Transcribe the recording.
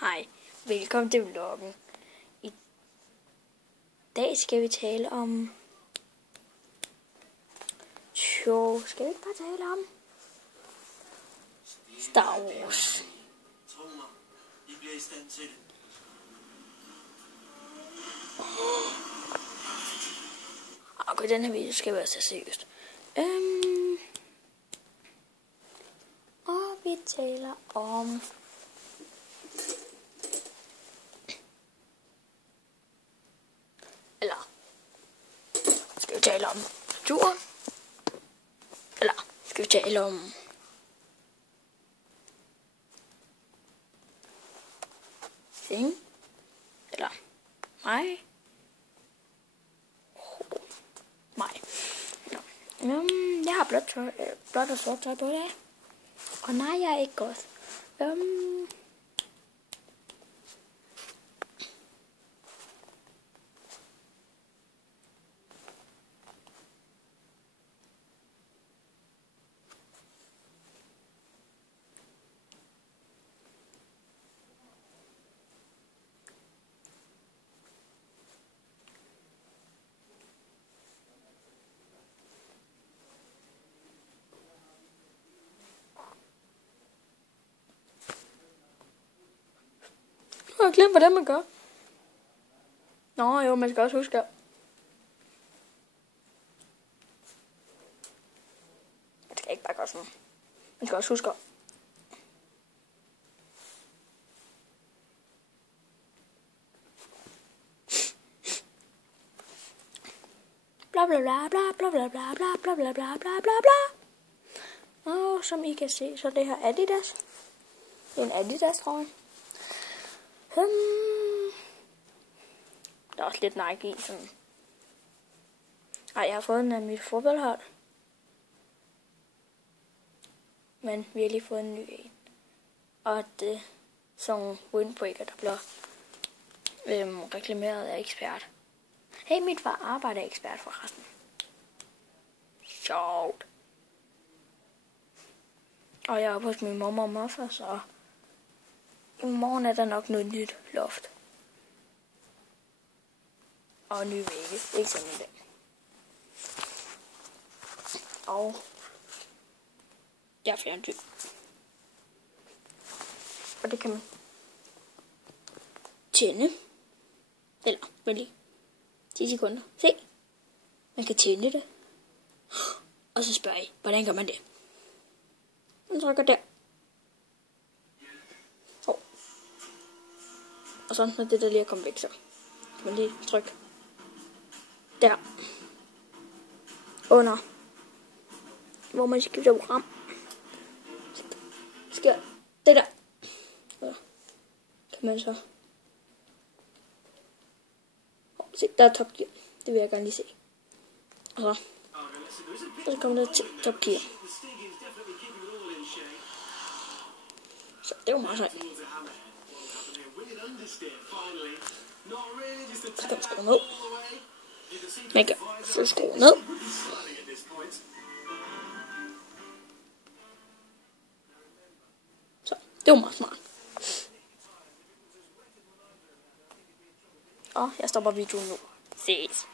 Hej, velkommen til vloggen. I dag skal vi tale om... skal vi ikke bare tale om... Star Wars. Okay, den her video skal være så seriøst. Og vi taler om... Eller... Skal vi tale om turen? Eller skal vi tale om... Ting? Eller mig? Mig. Jeg har blåt og sort tøj på i dag. Og nej, jeg er ikke goth. Jeg har glemt, hvordan man gør. Nå jo, man skal også huske. Man skal ikke bare gøre sådan. Man skal også huske. Bla bla bla bla bla bla bla bla bla bla bla bla bla bla. Og som I kan se, så det her Adidas. Det er en Adidas trøje. Der er også lidt Nike i sådan. Ej, jeg har fået den af mit fodboldhold. Men vi har lige fået en ny en. Og det er sådan windbreaker, der bliver reklameret af ekspert. Hey, mit far arbejder ekspert forresten. Sjovt. Og jeg er oppe hos min mor og morfar, så i morgen er der nok noget nyt loft. Og nye vægge. Ikke sådan en dag. Og jeg er fjernsyn. Og det kan man tænde. Eller, vent lige. 10 sekunder. Se. Man kan tænde det. Og så spørger I, hvordan gør man det? Man trykker der. Og så når det der lige er kommet væk, så kan man lige trykke der under, hvor man skifter program. Sker det der. Så kan man så se, der er Top Gear. Det vil jeg gerne lige se. Og så kommer der til Top Gear. Så det var meget sejt. Så kan man skrive ned. Man kan så skrive ned. Så, det var meget smart. Og jeg stopper videoen nu. Ses.